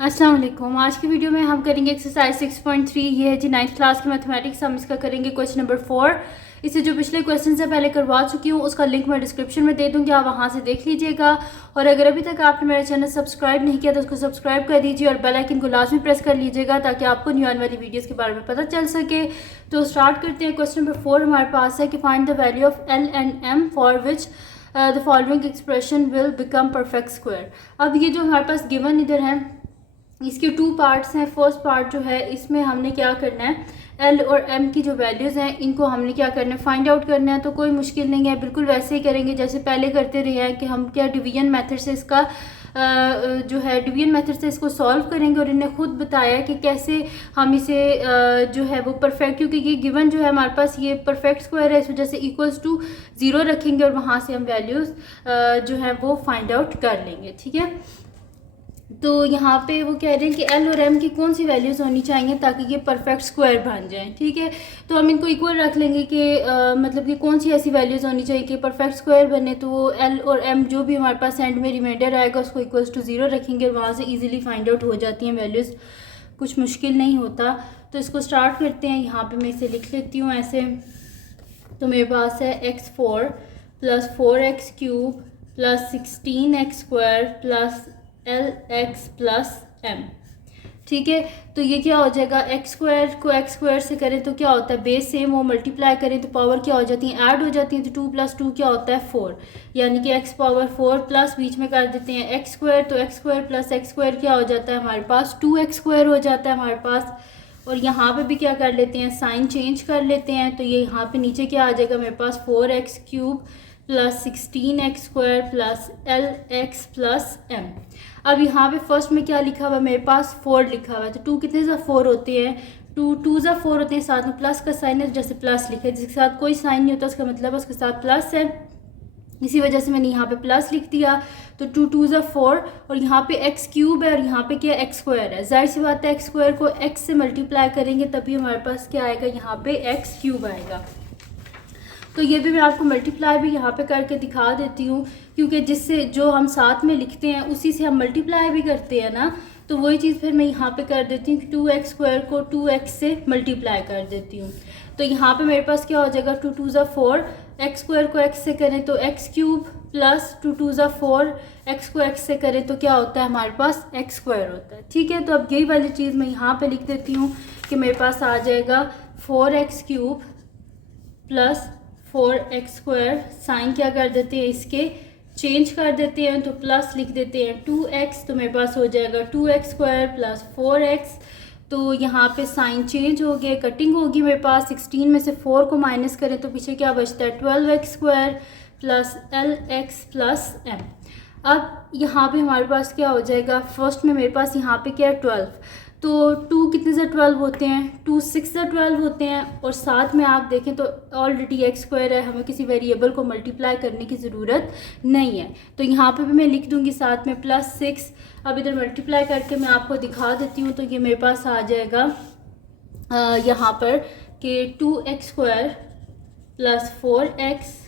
अस्सलाम वालेकुम। आज की वीडियो में हम करेंगे एक्सरसाइज 6.3। ये है जी 9th क्लास की मैथमेटिक्स। हम इसका करेंगे क्वेश्चन नंबर 4। इसे जो पिछले क्वेश्चन से पहले करवा चुकी हूँ उसका लिंक मैं डिस्क्रिप्शन में दे दूँगी, आप वहाँ से देख लीजिएगा। और अगर अभी तक आपने मेरा चैनल सब्सक्राइब नहीं किया तो उसको सब्सक्राइब कर दीजिए और बेल आइकन को लाजमी प्रेस कर लीजिएगा ताकि आपको न्यू आने वाली वीडियोज़ के बारे में पता चल सके। तो स्टार्ट करते हैं। क्वेश्चन नंबर 4 हमारे पास है कि find the value of L and M for which the following expression will become perfect square. अब ये जो हमारे पास गिवन इधर है इसके टू पार्ट्स हैं। फर्स्ट पार्ट जो है इसमें हमने क्या करना है, एल और एम की जो वैल्यूज़ हैं इनको हमने क्या करना है, फाइंड आउट करना है। तो कोई मुश्किल नहीं है, बिल्कुल वैसे ही करेंगे जैसे पहले करते रहे हैं कि हम क्या डिवीजन मेथड से इसका जो है डिवीजन मेथड से इसको सॉल्व करेंगे। और इन्हें खुद बताया कि कैसे हम इसे जो है वो परफेक्ट, क्योंकि ये गिवन जो है हमारे पास ये परफेक्ट स्क्वायर है, इस वजह से इक्वल्स टू 0 रखेंगे और वहाँ से हम वैल्यूज़ जो है वो फाइंड आउट कर लेंगे। ठीक है, तो यहाँ पे वो कह रहे हैं कि एल और एम की कौन सी वैल्यूज़ होनी चाहिए ताकि ये परफेक्ट स्क्वायर बन जाए। ठीक है, तो हम इनको इक्वल रख लेंगे कि मतलब कि कौन सी ऐसी वैल्यूज़ होनी चाहिए कि परफेक्ट स्क्वायर बने। तो वो एल और एम जो भी हमारे पास एंड में रिमाइंडर आएगा उसको इक्वल्स टू 0 रखेंगे और वहाँ से ईजिली फाइंड आउट हो जाती हैं वैल्यूज़, कुछ मुश्किल नहीं होता। तो इसको स्टार्ट करते हैं। यहाँ पर मैं इसे लिख लेती हूँ ऐसे। तो मेरे पास है x4 plus 4x³ plus 16x² plus LX plus m। ठीक है, तो ये क्या हो जाएगा, x² को x² से करें तो क्या होता है, बेस सेम हो, मल्टीप्लाई करें तो पावर क्या हो जाती है, ऐड हो जाती है। तो 2 + 2 क्या होता है 4, यानी कि x पावर 4 प्लस बीच में कर देते हैं x² तो x² प्लस x² क्या हो जाता है हमारे पास 2x² हो जाता है हमारे पास। और यहाँ पे भी क्या कर लेते हैं, साइन चेंज कर लेते हैं। तो ये यहाँ पे नीचे क्या आ जाएगा मेरे पास 4x³ plus 16x² plus LX plus m। अब यहाँ पे फर्स्ट में क्या लिखा हुआ है, मेरे पास 4 लिखा हुआ है। तो 2 कितने सा 4 होते हैं, 2 4 होते हैं, साथ में प्लस का साइन है, जैसे प्लस लिखा है, जिसके साथ कोई साइन नहीं होता उसका मतलब उसके साथ प्लस है, इसी वजह से मैंने यहाँ पे प्लस लिख दिया। तो 2 2 4 और यहाँ पे x³ है और यहाँ पे क्या x² है। जाहिर सी बात है x² को x से मल्टीप्लाई करेंगे तभी हमारे पास क्या आएगा, यहाँ पे x³ आएगा। तो ये भी मैं आपको मल्टीप्लाई भी यहाँ पे करके दिखा देती हूँ, क्योंकि जिससे जो हम साथ में लिखते हैं उसी से हम मल्टीप्लाई भी करते हैं ना। तो वही चीज़ फिर मैं यहाँ पे कर देती हूँ कि 2x² को 2x से मल्टीप्लाई कर देती हूँ। तो यहाँ पे मेरे पास क्या हो जाएगा, 2 2 4, x² को x से करें तो x³ प्लस 2 2 4, x को x से करें तो क्या होता है हमारे पास x² होता है। ठीक है, तो अब यही वाली चीज़ मैं यहाँ पे लिख देती हूँ कि मेरे पास आ जाएगा 4x³ प्लस 4x², साइन क्या कर देते हैं इसके चेंज कर देते हैं, तो प्लस लिख देते हैं 2x, तो मेरे पास हो जाएगा 2x² प्लस 4x। तो यहाँ पे साइन चेंज हो गया, कटिंग होगी मेरे पास। 16 में से 4 को माइनस करें तो पीछे क्या बचता है 12x² plus LX plus m। अब यहाँ पे हमारे पास क्या हो जाएगा, फर्स्ट में मेरे पास यहाँ पे क्या है 12, तो 2 कितने से 12 होते हैं, 2 6 से 12 होते हैं। और साथ में आप देखें तो ऑलरेडी x² है, हमें किसी वेरिएबल को मल्टीप्लाई करने की ज़रूरत नहीं है। तो यहाँ पे भी मैं लिख दूँगी साथ में प्लस 6। अब इधर मल्टीप्लाई करके मैं आपको दिखा देती हूँ। तो ये मेरे पास आ जाएगा यहाँ पर कि 2x² प्लस 4x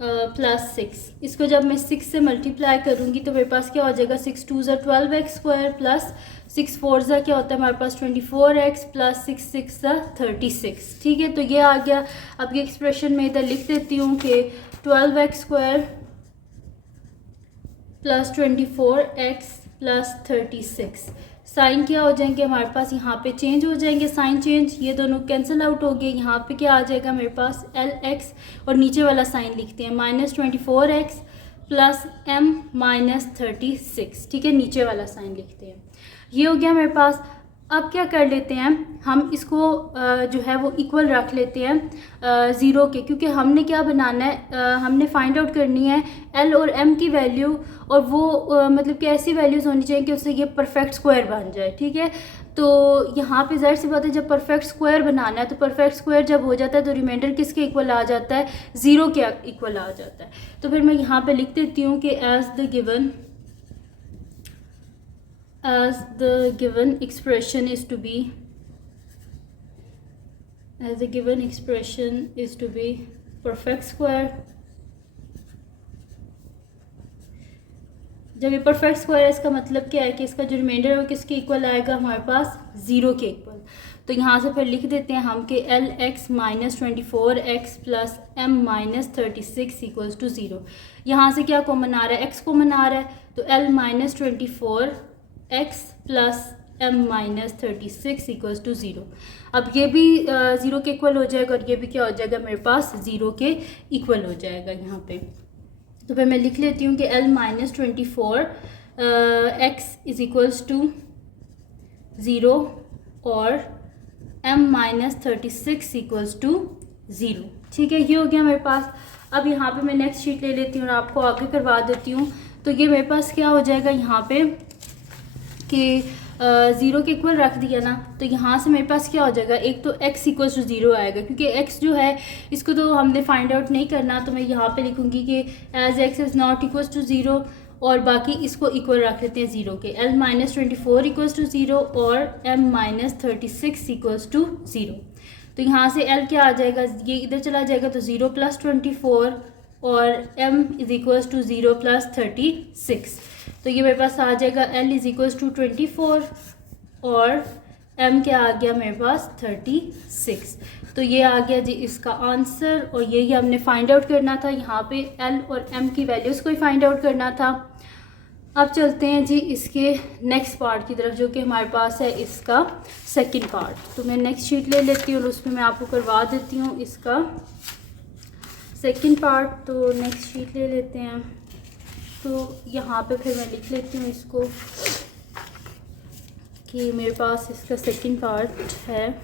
प्लस 6, इसको जब मैं 6 से मल्टीप्लाई करूँगी तो मेरे पास क्या हो जाएगा, 6 2 ज़ा 12x² प्लस 6 4 ज़ा क्या होता है हमारे पास 24x प्लस 6 6 ज़ा 36। ठीक है, तो ये आ गया। अब ये एक्सप्रेशन में इधर लिख देती हूँ कि 12x² plus 24x plus 36, sign क्या हो जाएंगे हमारे पास यहाँ पे चेंज हो जाएंगे, साइन चेंज, ये दोनों कैंसिल आउट हो गए। यहाँ पे क्या आ जाएगा मेरे पास LX और नीचे वाला साइन लिखते हैं -24x प्लस m -36। ठीक है, नीचे वाला साइन लिखते हैं, ये हो गया मेरे पास। अब क्या कर लेते हैं, हम इसको जो है वो इक्वल रख लेते हैं 0 के, क्योंकि हमने क्या बनाना है, हमने फाइंड आउट करनी है L और M की वैल्यू, और वो मतलब कि ऐसी वैल्यूज़ होनी चाहिए कि उससे ये परफेक्ट स्क्वायर बन जाए। ठीक है, तो यहाँ पे ज़ाहिर सी बात है जब परफेक्ट स्क्वायर बनाना है तो परफेक्ट स्क्वायर जब हो जाता है तो रिमाइंडर किसके इक्वल आ जाता है, 0 के इक्वल आ जाता है। तो फिर मैं यहाँ पे लिख देती हूँ कि as the given expression is to be perfect square, जब ये परफेक्ट स्क्वायर है इसका मतलब क्या है कि इसका जो रिमाइंडर है वो किसके इक्वल आएगा, हमारे पास 0 के इक्वल। तो यहाँ से फिर लिख देते हैं हम कि L x minus 24x plus M minus 36 equals to 0। यहाँ से क्या कॉमन आ रहा है, x कॉमन आ रहा है, तो L minus 24x plus M minus 36 equals to 0। अब ये भी 0 के इक्वल हो जाएगा और ये भी क्या हो जाएगा, मेरे पास 0 के इक्वल हो जाएगा यहाँ पे। तो फिर मैं लिख लेती हूँ कि L minus 24x is equals to 0 और m माइनस 36 इक्वल्स टू 0। ठीक है, ये हो गया मेरे पास। अब यहाँ पे मैं नेक्स्ट शीट ले लेती हूँ और आपको आगे करवा देती हूँ। तो ये मेरे पास क्या हो जाएगा यहाँ पे कि 0 के इक्वल रख दिया ना, तो यहाँ से मेरे पास क्या हो जाएगा, एक तो x इक्वल्स टू 0 आएगा, क्योंकि x जो है इसको तो हमने फाइंड आउट नहीं करना, तो मैं यहाँ पे लिखूँगी कि as x is not equals to 0 और बाकी इसको इक्वल रख लेते हैं 0 के। l माइनस 24 इक्वल्स टू 0 और m माइनस 36 इक्वल्स टू 0। तो यहाँ से l क्या आ जाएगा, ये इधर चला जाएगा तो 0 प्लस 24 और m is equals to 0 plus 36। तो ये मेरे पास आ जाएगा l इज इक्वल्स टू 24 और m क्या आ गया मेरे पास 36। तो ये आ गया जी इसका आंसर और यही हमने फाइंड आउट करना था। यहाँ पे l और m की वैल्यूज़ को ही फाइंड आउट करना था। अब चलते हैं जी इसके नेक्स्ट पार्ट की तरफ, जो कि हमारे पास है इसका सेकंड पार्ट। तो मैं नेक्स्ट शीट ले लेती हूँ और उसमें मैं आपको करवा देती हूँ इसका सेकंड पार्ट। तो नेक्स्ट शीट ले लेते हैं। तो यहाँ पे फिर मैं लिख लेती हूँ इसको कि मेरे पास इसका सेकंड पार्ट है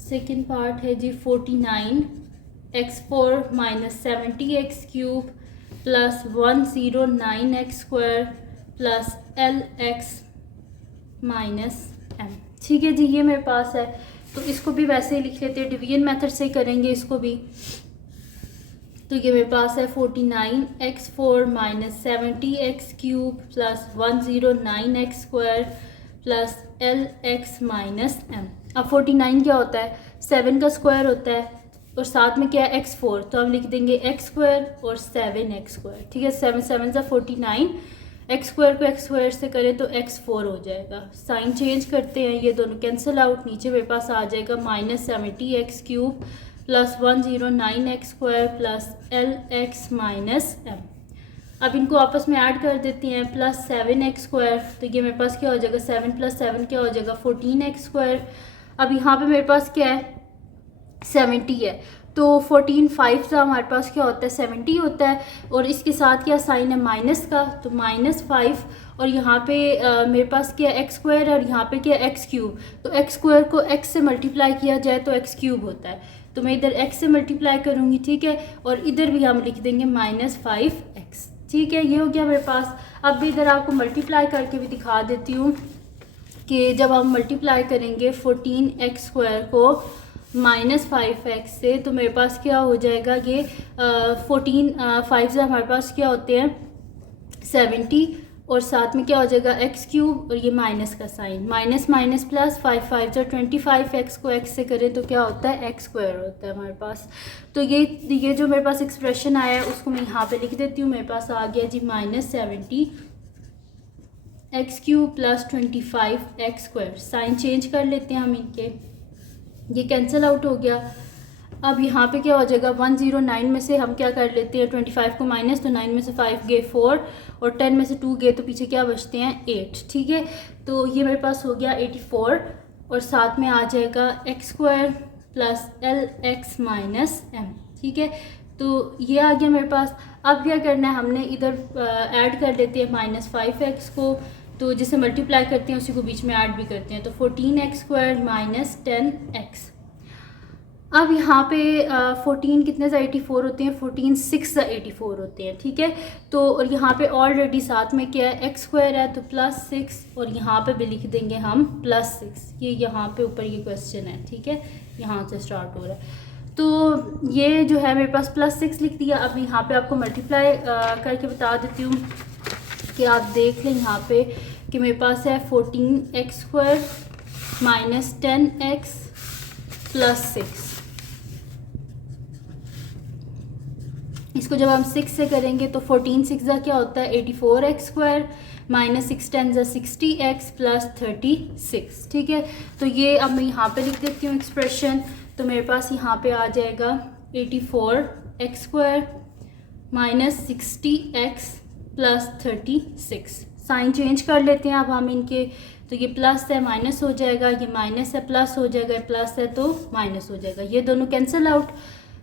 सेकंड पार्ट है जी 49x4 minus 70x³ plus 109x² plus LX minus m। ठीक है जी, ये मेरे पास है। तो इसको भी वैसे ही लिख लेते हैं, डिवीजन मेथड से करेंगे इसको भी। तो ये मेरे पास है 49x4 minus 70x³ plus 109x² plus LX minus m। अब 49 क्या होता है, 7 का स्क्वायर होता है और साथ में क्या है x4, तो हम लिख देंगे x² और 7x²। ठीक है, 7 7 सा 49, x² को x² से करें तो x4 हो जाएगा। साइन चेंज करते हैं, ये दोनों कैंसिल आउट, नीचे मेरे पास आ जाएगा minus 70x³ plus 109x² plus LX minus m। अब इनको आपस में ऐड कर देते हैं, प्लस 7x²। तो ये मेरे पास क्या हो जाएगा, 7 प्लस 7 क्या हो जाएगा 14x²। अब यहाँ पे मेरे पास क्या है 70 है, तो 14 5 से हमारे पास क्या होता है 70 होता है और इसके साथ क्या साइन है माइनस का, तो -5 और यहाँ पे मेरे पास क्या है x² और यहाँ पे क्या है x³। तो x² को x से मल्टीप्लाई किया जाए तो x³ होता है, तो मैं इधर x से मल्टीप्लाई करूँगी। ठीक है, और इधर भी हम लिख देंगे -5x। ठीक है, ये हो गया मेरे पास। अब भी इधर आपको मल्टीप्लाई करके भी दिखा देती हूँ कि जब हम मल्टीप्लाई करेंगे 14x² को -5x से, तो मेरे पास क्या हो जाएगा, ये 14 5 से हमारे पास क्या होते हैं 70 और साथ में क्या हो जाएगा x³ और ये माइनस का साइन, माइनस माइनस प्लस 5 5 जो 25x को x से करें तो क्या होता है x² होता है हमारे पास। तो ये जो मेरे पास एक्सप्रेशन आया है उसको मैं यहाँ पे लिख देती हूँ। मेरे पास आ गया जी -70x³ plus 25x²। Sign change कर लेते हैं हम इनके, ये कैंसिल आउट हो गया। अब यहाँ पे क्या हो जाएगा 109 में से हम क्या कर लेते हैं 25 को माइनस, तो 9 में से 5 गए 4 और 10 में से 2 गए तो पीछे क्या बचते हैं 8। ठीक है, तो ये मेरे पास हो गया 84 और साथ में आ जाएगा x² plus LX minus m। ठीक है, तो ये आ गया मेरे पास। अब क्या करना है, हमने इधर ऐड कर लेते हैं -5x को, तो जिसे मल्टीप्लाई करते हैं उसी को बीच में ऐड भी करते हैं, तो 14x² माइनस 10x। अब यहाँ पे 14 कितने से 84 होते हैं, 14 6 से 84 होते हैं। ठीक है, तो और यहाँ पे ऑलरेडी साथ में क्या है x² है तो +6 और यहाँ पे भी लिख देंगे हम +6। ये यहाँ पे ऊपर ये क्वेश्चन है। ठीक है, यहाँ से स्टार्ट हो रहा है, तो ये जो है मेरे पास +6 लिख दिया। अब यहाँ पे आपको मल्टीप्लाई करके बता देती हूँ कि आप देख लें यहाँ पे कि मेरे पास है 14x² माइनस 10x प्लस 6। इसको जब हम 6 से करेंगे तो 14 6 का क्या होता है 84x² माइनस 6 10 60x प्लस 36। ठीक है, तो ये अब मैं यहाँ पे लिख देती हूँ एक्सप्रेशन। तो मेरे पास यहाँ पे आ जाएगा 84x² minus 60x plus 36। Sign change कर लेते हैं अब हम इनके। तो ये प्लस है माइनस हो जाएगा, ये माइनस है प्लस हो जाएगा, प्लस है तो माइनस हो जाएगा, ये दोनों कैंसिल आउट।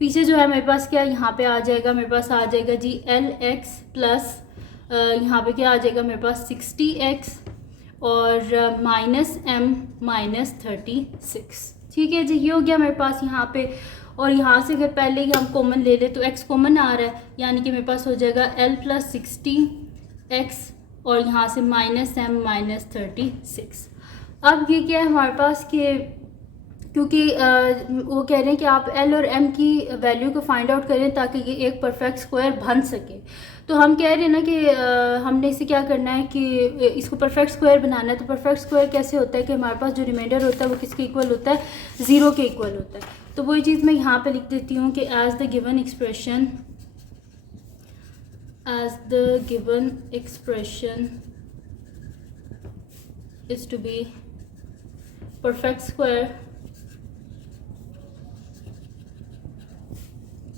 पीछे जो है मेरे पास क्या यहाँ पे आ जाएगा, मेरे पास आ जाएगा जी LX प्लस यहाँ पे क्या आ जाएगा मेरे पास 60x और माइनस M माइनस 36। ठीक है जी, ये हो गया मेरे पास यहाँ पे। और यहाँ से अगर पहले ही हम कॉमन ले लें तो x कॉमन आ रहा है, यानी कि मेरे पास हो जाएगा L प्लस 60x और यहाँ से माइनस M माइनस 36। अब ये क्या है हमारे पास कि क्योंकि वो कह रहे हैं कि आप L और M की वैल्यू को फाइंड आउट करें ताकि ये एक परफेक्ट स्क्वायर बन सके। तो हम कह रहे हैं ना कि हमने इसे क्या करना है कि इसको परफेक्ट स्क्वायर बनाना है। तो परफेक्ट स्क्वायर कैसे होता है कि हमारे पास जो रिमाइंडर होता है वो किसके इक्वल होता है, 0 के इक्वल होता है। तो वही चीज़ मैं यहाँ पे लिख देती हूँ कि as the given expression is to be perfect square,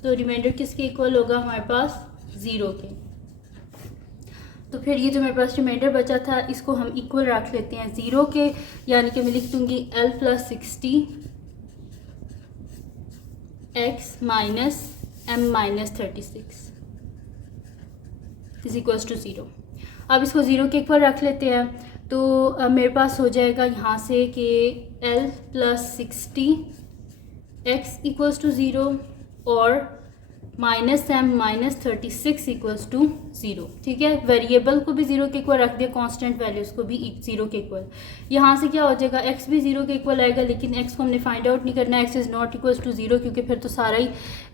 तो रिमाइंडर किसके इक्वल होगा हमारे पास 0 के। तो फिर ये जो मेरे पास रिमाइंडर बचा था इसको हम इक्वल रख लेते हैं 0 के, यानी कि मैं लिख दूंगी L plus 60x minus M minus 36 is equals to 0। अब इसको 0 के इक्वल रख लेते हैं। तो मेरे पास हो जाएगा यहाँ से कि L plus 60x equals to 0 और minus M minus 36 equals to 0। ठीक है, वेरिएबल को भी 0 के इक्वल रख दिया, कांस्टेंट वैल्यूज़ को भी 0 के इक्वल। यहाँ से क्या हो जाएगा x भी 0 के इक्वल आएगा, लेकिन x को हमने फाइंड आउट नहीं करना, x is not equals to 0 क्योंकि फिर तो सारा ही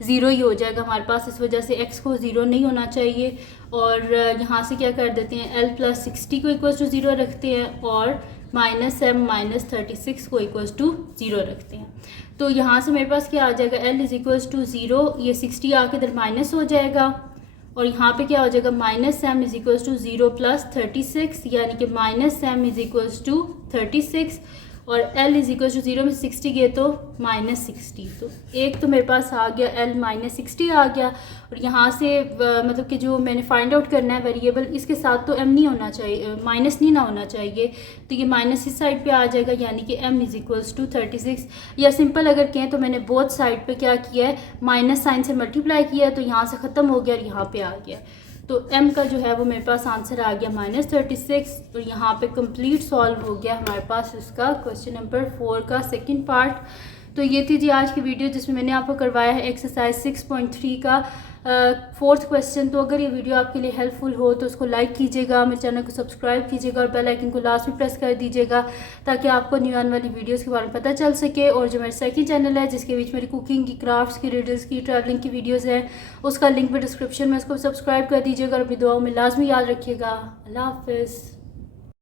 0 ही हो जाएगा हमारे पास। इस वजह से x को 0 नहीं होना चाहिए। और यहाँ से क्या कर देते हैं L प्लस 60 को इक्वल्स टू 0 रखते हैं और माइनस M माइनस 36 को इक्वल्स टू 0 रखते हैं। तो यहाँ से मेरे पास क्या आ जाएगा L इज इक्वल्स टू 0, ये 60 आके इधर माइनस हो जाएगा और यहाँ पे क्या हो जाएगा minus M is equals to 0 plus 36, यानी कि minus M is equals to 36 और L इज इक्वल्स टू 0 में 60 गए तो माइनस 60। तो एक तो मेरे पास आ गया L माइनस 60 आ गया। और यहाँ से मतलब कि जो मैंने फाइंड आउट करना है वेरिएबल, इसके साथ तो M नहीं होना चाहिए, माइनस नहीं ना होना चाहिए। तो ये माइनस इस साइड पे आ जाएगा, यानी कि M इज इक्वल्स टू 36। या सिंपल अगर कहें तो मैंने बोथ साइड पे क्या किया है, माइनस साइन से मल्टीप्लाई किया है, तो यहाँ से ख़त्म हो गया और यहाँ पे आ गया। तो M का जो है वो मेरे पास आंसर आ गया माइनस 36 और यहाँ पे कंप्लीट सॉल्व हो गया हमारे पास इसका क्वेश्चन नंबर 4 का सेकंड पार्ट। तो ये थी जी आज की वीडियो जिसमें मैंने आपको करवाया है एक्सरसाइज 6.3 का 4th क्वेश्चन। तो अगर ये वीडियो आपके लिए हेल्पफुल हो तो उसको लाइक कीजिएगा, मेरे चैनल को सब्सक्राइब कीजिएगा और बेल आइकन को लास्ट में प्रेस कर दीजिएगा ताकि आपको न्यू आने वाली वीडियोस के बारे में पता चल सके। और जो मेरा सेकंड चैनल है जिसके बीच मेरी कुकिंग की, क्राफ्ट्स की, रिडल्स की, ट्रैवलिंग की वीडियोज़ हैं, उसका लिंक भी डिस्क्रिप्शन में, उसको सब्सक्राइब कर दीजिएगा और अपनी दुआओं में लाजमी याद रखिएगा। अल्लाह हाफिज़।